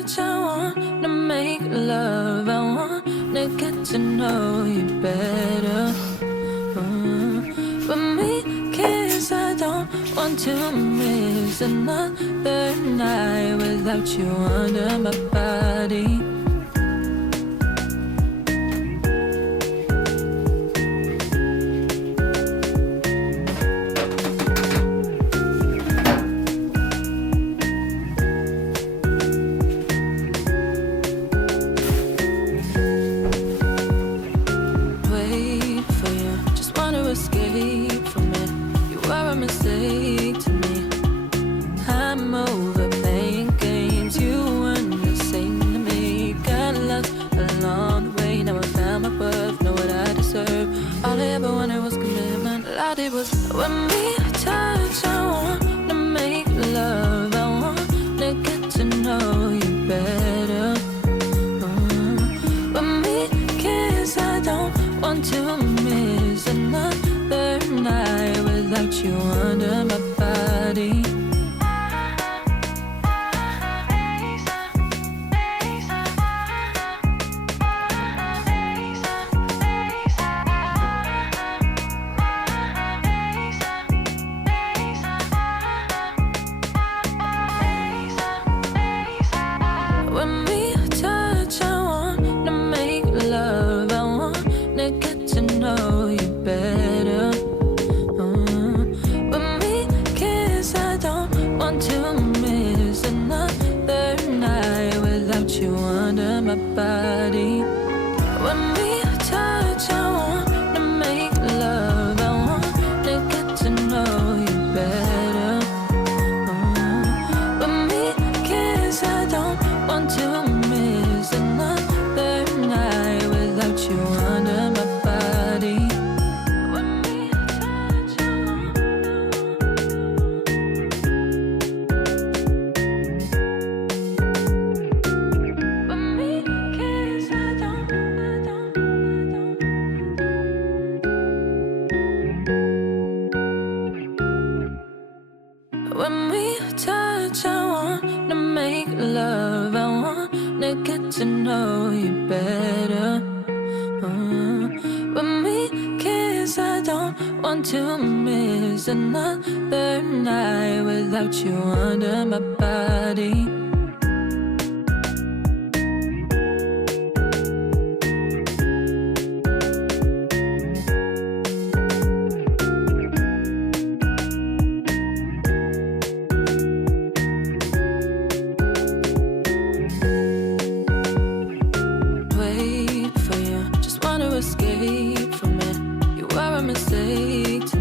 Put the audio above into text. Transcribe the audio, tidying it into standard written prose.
touch, I wanna make love. I wanna get to know you better. But me, kiss, I don't want to miss another night without you under my body. Escape from it. You are a mistake to me. I'm over playing games. You weren't the same to me. Got lost along the way. Now I found my worth. Know what I deserve. All I ever wanted was commitment. All I did was when we touch. I wanna make love. I wanna get to know you better. When we kiss, I don't want to miss another night without you under my body. When we touch, I wanna make love. I wanna get to know you better. When we kiss, I don't want to miss another night without you under my body. When we touch, I wanna make love. I wanna get to know you better. When we kiss, I don't want to miss another night without you under my body. When we touch, I when we kiss, I don't. When we touch, I wanna make love. I wanna get to know you better. When we kiss, I don't want to miss another night without you under my body. Wait for you, just want to escape from it. You are a mistake to